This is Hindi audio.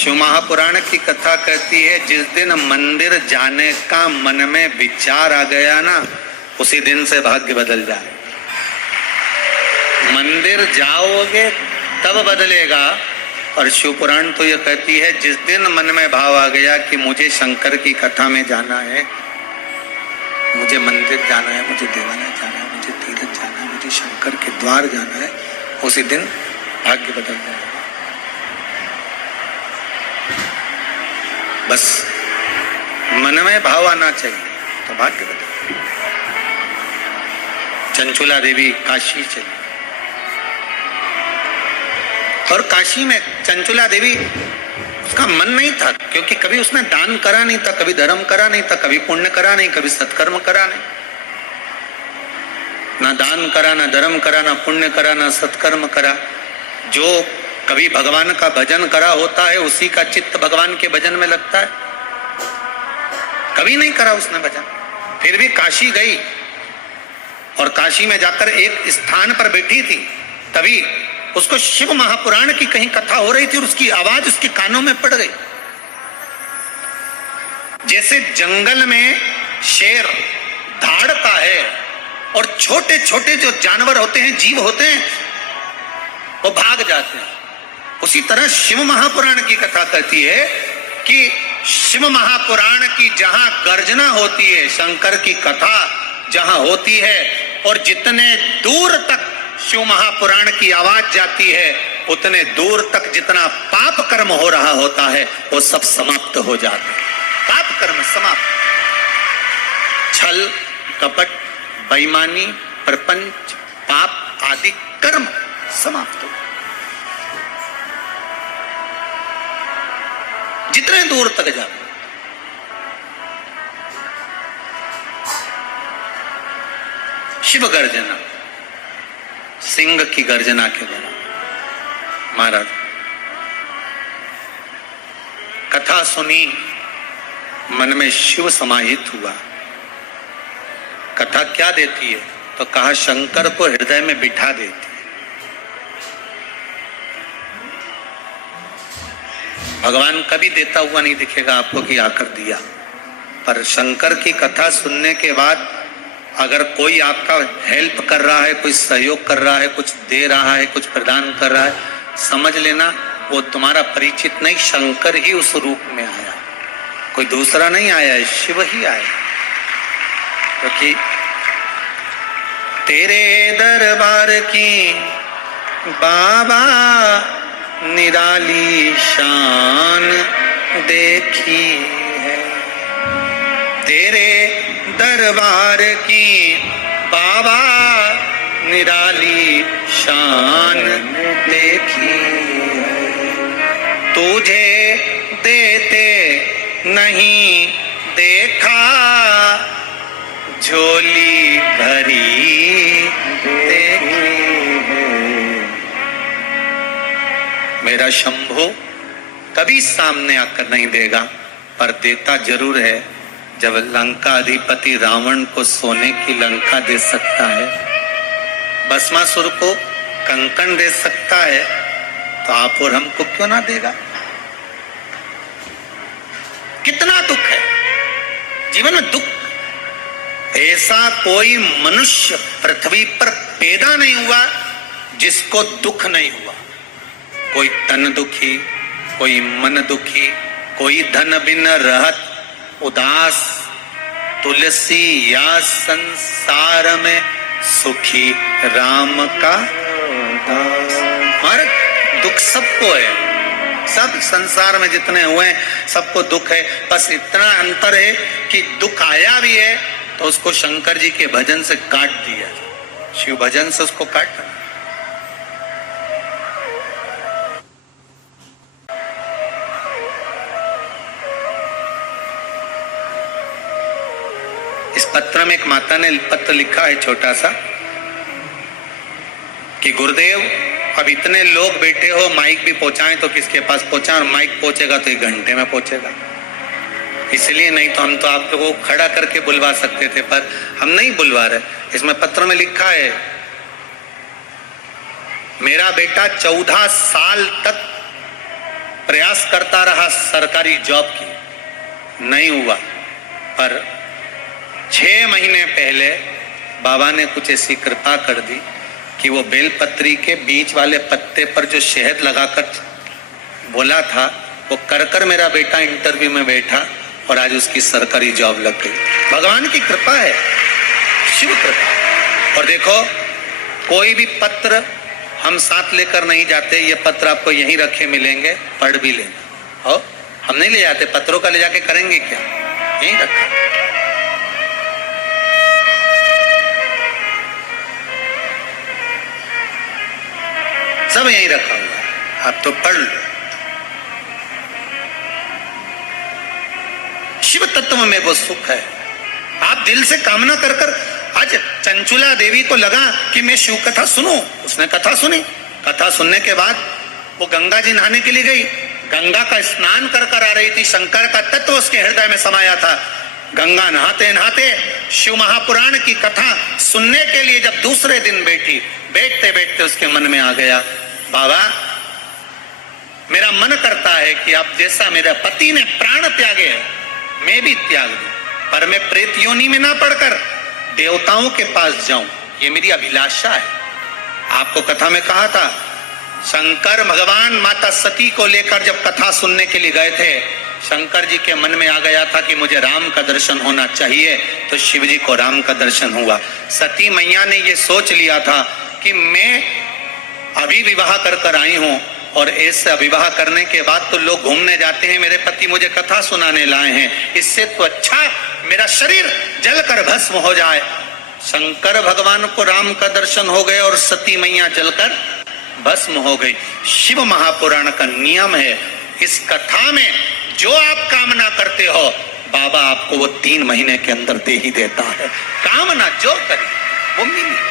शिव महापुराण की कथा कहती है, जिस दिन मंदिर जाने का मन में विचार आ गया ना, उसी दिन से भाग्य बदल जाए। मंदिर जाओगे तब बदलेगा। और शिव पुराण तो यह कहती है, जिस दिन मन में भाव आ गया कि मुझे शंकर की कथा में जाना है, मुझे मंदिर जाना है, मुझे देवालय जाना है, मुझे तीर्थ जाना है, मुझे शंकर के द्वार जाना है, उसी दिन भाग्य बदल जाएगा। बस मन में भाव आना चाहिए तो भाग्य बदल। चंचुला देवी काशी चली, और काशी में चंचुला देवी, उसका मन नहीं था, क्योंकि कभी उसने दान करा नहीं था, कभी धर्म करा नहीं था, कभी पुण्य करा नहीं, कभी सत्कर्म करा नहीं। ना दान करा, ना धर्म करा, ना पुण्य करा, ना सत्कर्म करा। जो कभी भगवान का भजन करा होता है, उसी का चित्त भगवान के भजन में लगता है। कभी नहीं करा उसने भजन, फिर भी काशी गई, और काशी में जाकर एक स्थान पर बैठी थी, तभी उसको शिव महापुराण की कहीं कथा हो रही थी, और उसकी आवाज उसके कानों में पड़ गई। जैसे जंगल में शेर धाड़ता है और छोटे छोटे जो जानवर होते हैं, जीव होते हैं, वो भाग जाते हैं, उसी तरह शिव महापुराण की कथा कहती है कि शिव महापुराण की जहां गर्जना होती है, शंकर की कथा जहां होती है, और जितने दूर तक शिव महापुराण की आवाज जाती है, उतने दूर तक जितना पाप कर्म हो रहा होता है, वो सब समाप्त हो जाते हैं। पाप कर्म समाप्त, छल कपट बेईमानी प्रपंच पाप आदि कर्म समाप्त हो। जितने दूर तक जाते, शिव गर्जना, सिंह की गर्जना के द्वारा महाराज कथा सुनी, मन में शिव समाहित हुआ। कथा क्या देती है? तो कहा शंकर को हृदय में बिठा देती है। भगवान कभी देता हुआ नहीं दिखेगा आपको कि आकर दिया, पर शंकर की कथा सुनने के बाद अगर कोई आपका हेल्प कर रहा है, कोई सहयोग कर रहा है, कुछ दे रहा है, कुछ प्रदान कर रहा है, समझ लेना वो तुम्हारा परिचित नहीं, शंकर ही उस रूप में आया, कोई दूसरा नहीं आया है, शिव ही आया। क्योंकि तेरे दरबार की बाबा निराली शान देखी है, तेरे दरबार की बाबा निराली शान देखी है, तुझे देते नहीं देखा, झोली भरी देखी है। मेरा शंभो कभी सामने आकर नहीं देगा, पर देता जरूर है। जब लंका अधिपति रावण को सोने की लंका दे सकता है, भस्मासुर को कंकण दे सकता है, तो आप और हमको क्यों ना देगा? कितना दुख है जीवन में, दुख ऐसा कोई मनुष्य पृथ्वी पर पैदा नहीं हुआ जिसको दुख नहीं हुआ। कोई तन दुखी, कोई मन दुखी, कोई धन बिन रहत उदास, तुलसी या संसार में सुखी राम का दास। हर दुख सबको है, सब संसार में जितने हुए हैं सबको दुख है। बस इतना अंतर है कि दुख आया भी है तो उसको शंकर जी के भजन से काट दिया, शिव भजन से उसको काट। इस पत्र में एक माता ने पत्र लिखा है छोटा सा कि गुरुदेव अब इतने लोग बैठे हो, माइक भी पहुंचाएं तो किसके पास पहुंचा, और माइक पहुंचेगा तो 1 घंटे में पहुंचेगा, इसलिए नहीं तो हम तो आप लोगों को खड़ा करके बुलवा सकते थे, पर हम नहीं बुलवा रहे। इसमें पत्र में लिखा है, मेरा बेटा 14 साल तक प्रयास करता रहा सरकारी जॉब की, नहीं हुआ। पर 6 महीने पहले बाबा ने कुछ ऐसी कृपा कर दी कि वो बेलपत्री के बीच वाले पत्ते पर जो शहद लगाकर बोला था, वो कर कर मेरा बेटा इंटरव्यू में बैठा और आज उसकी सरकारी जॉब लग गई। भगवान की कृपा है, शिव कृपा। और देखो, कोई भी पत्र हम साथ लेकर नहीं जाते, ये पत्र आपको यहीं रखे मिलेंगे, पढ़ भी लेना। और हम नहीं ले जाते, पत्रों का ले जाके करेंगे क्या, यहीं रखा। सब यहीं रखा हुआ है, आप तो पढ़ लो। शिव तत्व में वो सुख है। आप दिल से कामना कर कर, आज चंचुला देवी को लगा कि मैं शिव कथा सुनूं, उसने कथा सुनी। कथा सुनने के बाद वो गंगा जी नहाने के लिए गई, गंगा का स्नान कर कर आ रही थी, शंकर का तत्व उसके हृदय में समाया था। गंगा नहाते नहाते शिव महापुराण की कथा सुनने के लिए जब दूसरे दिन बैठी, बैठते बैठते उसके मन में आ गया, बाबा मेरा मन करता है कि आप जैसा मेरे पति ने प्राण त्यागे हैं, मैं भी त्याग दूं, पर मैं प्रेत योनि में ना पड़कर देवताओं के पास जाऊं, ये मेरी अभिलाषा है। आपको कथा में कहा था, शंकर भगवान माता सती को लेकर जब कथा सुनने के लिए गए थे, शंकर जी के मन में आ गया था कि मुझे राम का दर्शन होना चाहिए, तो शिव जी को राम का दर्शन हुआ। सती मैया ने ये सोच लिया था कि मैं अभी विवाह कर कर आई हूं, और ऐसा विवाह करने के बाद तो लोग घूमने जाते हैं, मेरे पति मुझे कथा सुनाने लाए हैं, इससे तो अच्छा मेरा शरीर जलकर भस्म हो जाए। शंकर भगवान को राम का दर्शन हो गए और सती मैया जलकर भस्म हो गई। शिव महापुराण का नियम है, इस कथा में जो आप कामना करते हो, बाबा आपको वो 3 महीने के अंदर दे ही देता है। कामना जो करे वो मिले।